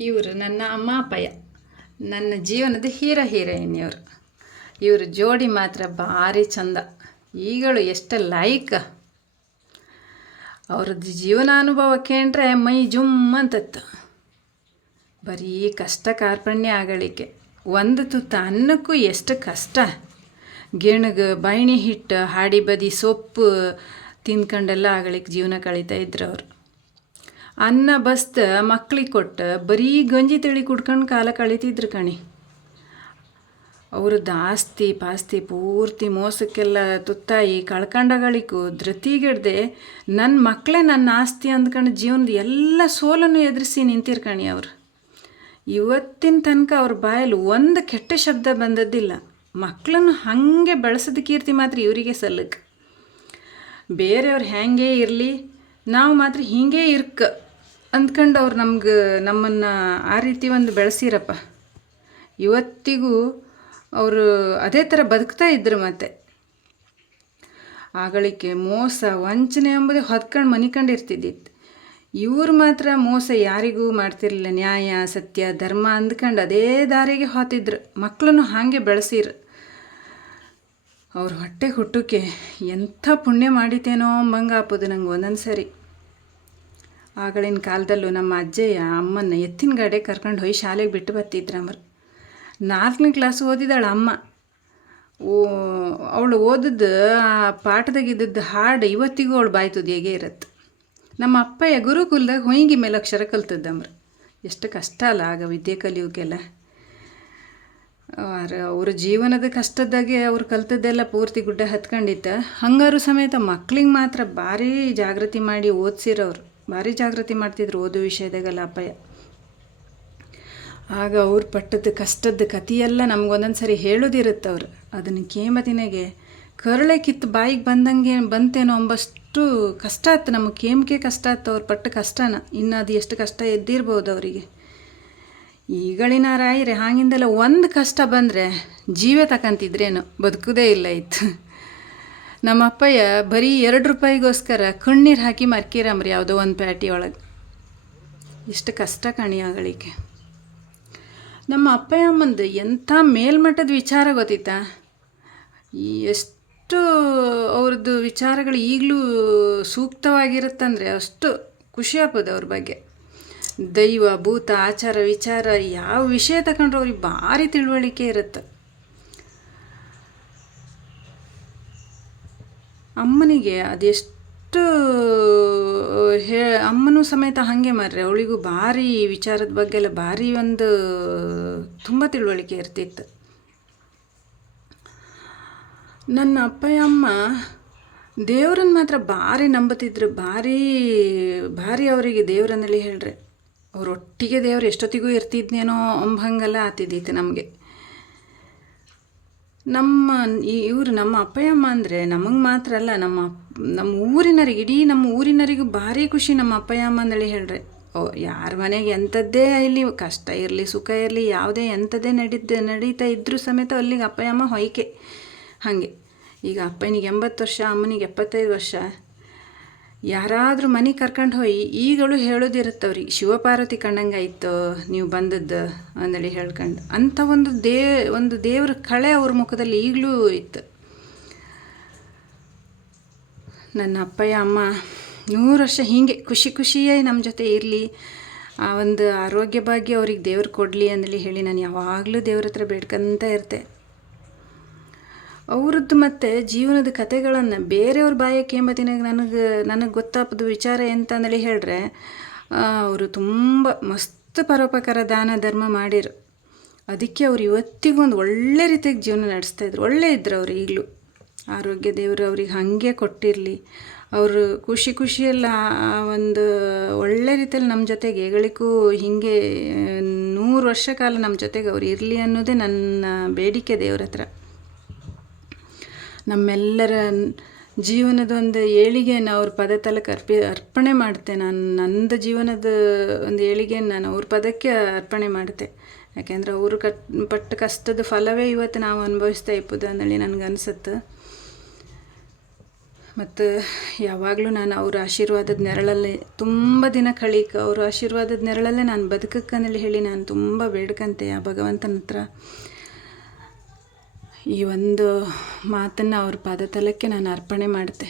ಇವರು ನನ್ನ ಅಮ್ಮ ಅಪ್ಪಯ್ಯ. ನನ್ನ ಜೀವನದ ಹೀರ ಹೀರೋಯಿನಿಯವರು. ಇವರು ಜೋಡಿ ಮಾತ್ರ ಭಾರಿ ಚಂದ. ಈಗಳು ಎಷ್ಟು ಲೈಕ್ ಅವ್ರದ್ದು ಜೀವನಾನುಭವ ಕೇಂದ್ರೆ ಮೈ ಜುಮ್ ಅಂತತ್ತು. ಬರೀ ಕಷ್ಟ ಕಾರ್ಪಣ್ಯ ಆಗಲಿಕ್ಕೆ. ಒಂದು ತುತ್ತ ಅನ್ನಕ್ಕೂ ಎಷ್ಟು ಕಷ್ಟ. ಗಿಣಗ, ಬೈಣಿ ಹಿಟ್ಟು, ಹಾಡಿ ಬದಿ ಸೊಪ್ಪು ತಿನ್ಕೊಂಡೆಲ್ಲ ಆಗಲಿಕ್ಕೆ ಜೀವನ ಕಳೀತಾ ಇದ್ರು ಅವರು. ಅನ್ನ ಬಸ್ತ ಮಕ್ಳಿಗೆ ಕೊಟ್ಟು ಬರೀ ಗಂಜಿ ತಿಳಿ ಕುಡ್ಕೊಂಡು ಕಾಲ ಕಳೀತಿದ್ರು ಕಣಿ. ಅವ್ರದ್ದು ಆಸ್ತಿ ಪಾಸ್ತಿ ಪೂರ್ತಿ ಮೋಸಕ್ಕೆಲ್ಲ ತುತ್ತಾಯಿ ಕಳ್ಕಂಡಗಳಿಗೂ ಧೃತಿಗಿಡ್ದೆ ನನ್ನ ಮಕ್ಕಳೇ ನನ್ನ ಆಸ್ತಿ ಅಂದ್ಕೊಂಡು ಜೀವನದ ಎಲ್ಲ ಸೋಲನ್ನು ಎದುರಿಸಿ ನಿಂತಿರ್ಕಣಿ ಅವರು. ಇವತ್ತಿನ ತನಕ ಅವ್ರ ಬಾಯಲ್ಲಿ ಒಂದು ಕೆಟ್ಟ ಶಬ್ದ ಬಂದದ್ದಿಲ್ಲ. ಮಕ್ಕಳನ್ನು ಹಾಗೆ ಬೆಳೆಸದ ಕೀರ್ತಿ ಮಾತ್ರ ಇವರಿಗೆ ಸಲ್ಲಕ್ಕೆ ಬೇರೆಯವ್ರು ಹ್ಯಾಂಗೇ ಇರಲಿ, ನಾವು ಮಾತ್ರ ಹೀಗೇ ಇರ್ಕ. ಅಂದ್ಕೊಂಡು ಅವ್ರು ನಮ್ಗೆ, ನಮ್ಮನ್ನು ಆ ರೀತಿ ಒಂದು ಬೆಳೆಸಿರಪ್ಪ. ಇವತ್ತಿಗೂ ಅವರು ಅದೇ ಥರ ಬದುಕ್ತಾ ಇದ್ರು ಮತ್ತೆ. ಆಗಳಿಕೆ, ಮೋಸ, ವಂಚನೆ ಎಂಬುದೇ ಹೊತ್ಕೊಂಡು ಮನಿಕೊಂಡಿರ್ತಿದ್ದಿತ್ತು. ಇವ್ರು ಮಾತ್ರ ಮೋಸ ಯಾರಿಗೂ ಮಾಡ್ತಿರಲಿಲ್ಲ. ನ್ಯಾಯ, ಸತ್ಯ, ಧರ್ಮ ಅಂದ್ಕೊಂಡು ಅದೇ ದಾರಿಗೆ ಹೋತಿದ್ರು. ಮಕ್ಕಳನ್ನು ಹಾಗೆ ಬೆಳೆಸಿರು. ಅವ್ರ ಹೊಟ್ಟೆ ಹುಟ್ಟಕ್ಕೆ ಎಂಥ ಪುಣ್ಯ ಮಾಡಿತೇನೋ ಅಂಬಂಗೆ ಆಪೋದು ನಂಗೆ ಒಂದೊಂದು ಸರಿ ಆಗಳಿನ ಕಾಲದಲ್ಲೂ ನಮ್ಮ ಅಜ್ಜಯ್ಯ ಅಮ್ಮನ್ನ ಎತ್ತಿನ ಗಾಡೆ ಕರ್ಕೊಂಡು ಹೋಗಿ ಶಾಲೆಗೆ ಬಿಟ್ಟು ಬರ್ತಿದ್ರಮ್ಮರು ನಾಲ್ಕನೇ ಕ್ಲಾಸ್ ಓದಿದಾಳೆ ಅಮ್ಮ. ಓ, ಅವಳು ಓದಿದ್ದು ಆ ಪಾಠದಾಗಿದ್ದದ್ದು ಹಾಡು ಇವತ್ತಿಗೂ ಅವಳು ಬಾಯಿ ಹೇಗೆ ಇರತ್ತೆ ನಮ್ಮ ಅಪ್ಪಯ್ಯ ಗುರುಕುಲ್ದಾಗ ಹೊಯ್ಗಿ ಮೇಲೆ ಅಕ್ಷರ ಕಲ್ತದ್ದಮ್ರ ಎಷ್ಟು ಕಷ್ಟ ಅಲ್ಲ ಆಗ ವಿದ್ಯೆ ಕಲಿಯೋಕ್ಕೆಲ್ಲ ಅವ್ರ ಜೀವನದ ಕಷ್ಟದಾಗೆ ಅವ್ರು ಕಲ್ತದ್ದೆಲ್ಲ ಪೂರ್ತಿ ಗುಡ್ಡ ಹತ್ಕೊಂಡಿತ್ತ. ಹಂಗಾರು ಸಮೇತ ಮಕ್ಳಿಗೆ ಮಾತ್ರ ಭಾರಿ ಜಾಗೃತಿ ಮಾಡಿ ಓದಿಸಿರೋರು. ಭಾರಿ ಜಾಗೃತಿ ಮಾಡ್ತಿದ್ರು ಓದೋ ವಿಷಯದಾಗೆಲ್ಲ ಅಪಾಯ ಆಗ ಅವ್ರು ಪಟ್ಟದ ಕಷ್ಟದ ಕಥೆಯೆಲ್ಲ ನಮ್ಗೊಂದೊಂದು ಸರಿ ಹೇಳೋದಿರುತ್ತೆ ಅವ್ರು. ಅದನ್ನು ಕೇಮತಿನಾಗೆ ಕರಳೆ ಕಿತ್ತು ಬಾಯಿಗೆ ಬಂದಂಗೆ ಬಂತೇನೋ ಅಂಬಷ್ಟು ಕಷ್ಟ ಆಯ್ತು ನಮಗೆ ಕೇಮ್ಕೆ ಕಷ್ಟ ಆಯ್ತು ಅವ್ರು ಪಟ್ಟ ಕಷ್ಟನ. ಇನ್ನು ಅದು ಎಷ್ಟು ಕಷ್ಟ ಎದ್ದಿರ್ಬೋದು ಅವರಿಗೆ. ಈಗಳಿನ ರಾಯಿರೆ ಹಾಗಿಂದೆಲ್ಲ ಒಂದು ಕಷ್ಟ ಬಂದರೆ ಜೀವ ತಕಂತಿದ್ರೇನು? ಬದುಕುದೇ ಇಲ್ಲ ಇತ್ತು. ನಮ್ಮ ಅಪ್ಪಯ್ಯ ಬರೀ ಎರಡು ರೂಪಾಯಿಗೋಸ್ಕರ ಕಣ್ಣೀರು ಹಾಕಿ ಮರ್ಕಿರಮ್ರಿ ಯಾವುದೋ ಒಂದು ಪ್ಯಾಟಿ ಒಳಗೆ. ಇಷ್ಟು ಕಷ್ಟ ಕಣಿ ನಮ್ಮ ಅಪ್ಪಯ್ಯ ಅಮ್ಮಂದು ಎಂಥ ಮೇಲ್ಮಟ್ಟದ ವಿಚಾರ ಗೊತ್ತಿತ್ತಾ? ಎಷ್ಟು ಅವ್ರದ್ದು ವಿಚಾರಗಳು ಈಗಲೂ ಸೂಕ್ತವಾಗಿರುತ್ತಂದರೆ ಅಷ್ಟು ಖುಷಿ ಆಗ್ಬೋದು ಅವ್ರ ಬಗ್ಗೆ. ದೈವ, ಭೂತ, ಆಚಾರ, ವಿಚಾರ, ಯಾವ ವಿಷಯ ತಗೊಂಡ್ರೆ ಅವ್ರಿಗೆ ಭಾರಿ ತಿಳುವಳಿಕೆ ಇರುತ್ತೆ. ಅಮ್ಮನಿಗೆ ಅದೆಷ್ಟು ಹೇ, ಅಮ್ಮನೂ ಸಮೇತ ಹಾಗೆ ಮಾರ್ರೆ ಅವಳಿಗೂ ಭಾರಿ ವಿಚಾರದ ಬಗ್ಗೆ ಎಲ್ಲ ಭಾರಿ ಒಂದು, ತುಂಬ ತಿಳುವಳಿಕೆ ಇರ್ತಿತ್ತು. ನನ್ನ ಅಪ್ಪಯ್ಯ ಅಮ್ಮ ದೇವ್ರನ್ನ ಮಾತ್ರ ಭಾರಿ ನಂಬುತ್ತಿದ್ರು. ಭಾರಿ ಭಾರಿ ಅವರಿಗೆ ದೇವ್ರನ್ನಲ್ಲಿ ಹೇಳ್ರೆ. ಅವ್ರೊಟ್ಟಿಗೆ ದೇವ್ರು ಎಷ್ಟೊತ್ತಿಗೂ ಇರ್ತಿದ್ನೇನೋ ಅಂಬಂಗೆಲ್ಲ ಆತಿದ್ದಿತ್ತು ನಮಗೆ. ನಮ್ಮ ಇವರು ನಮ್ಮ ಅಪ್ಪಯ್ಯಮ್ಮ ಅಂದರೆ ನಮಗೆ ಮಾತ್ರ ಅಲ್ಲ, ನಮ್ಮ ನಮ್ಮ ಊರಿನರಿಗೆ, ಇಡೀ ನಮ್ಮ ಊರಿನರಿಗೂ ಭಾರಿ ಖುಷಿ ನಮ್ಮ ಅಪ್ಪಯ್ಯಮ್ಮ ಅಂದೇಳಿ ಹೇಳ್ರೆ. ಓ, ಯಾರ ಮನೆಗೆ ಎಂಥದ್ದೇ ಇಲ್ಲಿ ಕಷ್ಟ ಇರಲಿ, ಸುಖ ಇರಲಿ, ಯಾವುದೇ ಎಂಥದ್ದೇ ನಡೀತ ನಡೀತಾ ಇದ್ದರೂ ಸಮೇತ ಅಲ್ಲಿಗೆ ಅಪ್ಪಯ್ಯಮ್ಮ ಹೊಯ್ಕೆ. ಹಾಗೆ. ಈಗ ಅಪ್ಪನಿಗೆ ಎಂಬತ್ತು ವರ್ಷ, ಅಮ್ಮನಿಗೆ ಎಪ್ಪತ್ತೈದು ವರ್ಷ. ಯಾರಾದರೂ ಮನೆ ಕರ್ಕೊಂಡು ಹೋಗಿ ಈಗಳು ಹೇಳೋದಿರುತ್ತವ್ರಿಗೆ ಶಿವಪಾರ್ವತಿ ಕಣ್ಣಂಗಾಯ್ತು ನೀವು ಬಂದದ್ದು ಅಂದೇಳಿ ಹೇಳ್ಕೊಂಡು. ಅಂಥ ಒಂದು ದೇ, ಒಂದು ದೇವ್ರ ಕಳೆ ಅವ್ರ ಮುಖದಲ್ಲಿ ಈಗಲೂ ಇತ್ತು. ನನ್ನ ಅಪ್ಪಯ್ಯ, ಅಮ್ಮ, ನೂರು ವರ್ಷ ಹೀಗೆ ಖುಷಿ ಖುಷಿಯಾಗಿ ನಮ್ಮ ಜೊತೆ ಇರಲಿ, ಆ ಒಂದು ಆರೋಗ್ಯ ಭಾಗ್ಯ ಅವ್ರಿಗೆ ದೇವ್ರು ಕೊಡಲಿ ಅಂದೇಳಿ ಹೇಳಿ, ನಾನು ಯಾವಾಗಲೂ ದೇವ್ರ ಹತ್ರ ಬೇಡ್ಕೊಂತ ಇರ್ತೆ. ಅವ್ರದ್ದು ಮತ್ತು ಜೀವನದ ಕಥೆಗಳನ್ನು ಬೇರೆಯವ್ರ ಬಾಯ ಕೇಂಬತಿನಾಗ ನನಗೆ ನನಗೆ ಗೊತ್ತಾಪದ ವಿಚಾರ ಎಂತಂದೇಳಿ ಹೇಳ್ರೆ ಅವರು ತುಂಬ ಮಸ್ತ್ ಪರೋಪಕಾರ ದಾನ ಧರ್ಮ ಮಾಡಿರು. ಅದಕ್ಕೆ ಅವ್ರು ಇವತ್ತಿಗೂ ಒಂದು ಒಳ್ಳೆ ರೀತಿಯಾಗಿ ಜೀವನ ನಡೆಸ್ತಾಯಿದ್ರು ಒಳ್ಳೆ ಇದ್ರು ಅವ್ರು ಈಗಲೂ. ಆರೋಗ್ಯ ದೇವರು ಅವ್ರಿಗೆ ಹಾಗೆ ಕೊಟ್ಟಿರಲಿ. ಅವರು ಖುಷಿ ಖುಷಿಯೆಲ್ಲ ಒಂದು ಒಳ್ಳೆ ರೀತಿಯಲ್ಲಿ ನಮ್ಮ ಜೊತೆಗೆ ಹೆಗಳಿಗೂ ಹೀಗೆ, ನೂರು ವರ್ಷ ಕಾಲ ನಮ್ಮ ಜೊತೆಗೆ ಅವ್ರು ಇರಲಿ ಅನ್ನೋದೇ ನನ್ನ ಬೇಡಿಕೆ ದೇವ್ರ ಹತ್ರ. ನಮ್ಮೆಲ್ಲರ ಜೀವನದ ಒಂದು ಏಳಿಗೆಯನ್ನು ಅವ್ರ ಪದ ತಲಕ್ಕೆ ಅರ್ಪಿ, ಅರ್ಪಣೆ ಮಾಡ್ತೆ. ನಾನು ನಂದು ಜೀವನದ ಒಂದು ಏಳಿಗೆಯನ್ನು ನಾನು ಅವ್ರ ಪದಕ್ಕೆ ಅರ್ಪಣೆ ಮಾಡ್ತೆ. ಯಾಕೆಂದ್ರೆ ಅವರು ಕಟ್, ಪಟ್ಟ ಕಷ್ಟದ ಫಲವೇ ಇವತ್ತು ನಾವು ಅನುಭವಿಸ್ತಾ ಇಪ್ಪದು ಅಂದೇಳಿ ನನಗೆ ಅನಿಸುತ್ತೆ. ಮತ್ತು ಯಾವಾಗಲೂ ನಾನು ಅವ್ರ ಆಶೀರ್ವಾದದ ನೆರಳಲ್ಲೇ ತುಂಬ ದಿನ ಕಳೀಕ, ಅವ್ರ ಆಶೀರ್ವಾದದ ನೆರಳಲ್ಲೇ ನಾನು ಬದುಕಕ್ಕಂದೇಳಿ ಹೇಳಿ ನಾನು ತುಂಬ ಬೇಡ್ಕಂತೆ ಆ ಭಗವಂತನ ಹತ್ರ. ಈ ಒಂದು ಮಾತನ್ನು ಅವ್ರ ಪಾದತಲಕ್ಕೆ ನಾನು ಅರ್ಪಣೆ ಮಾಡ್ತೆ.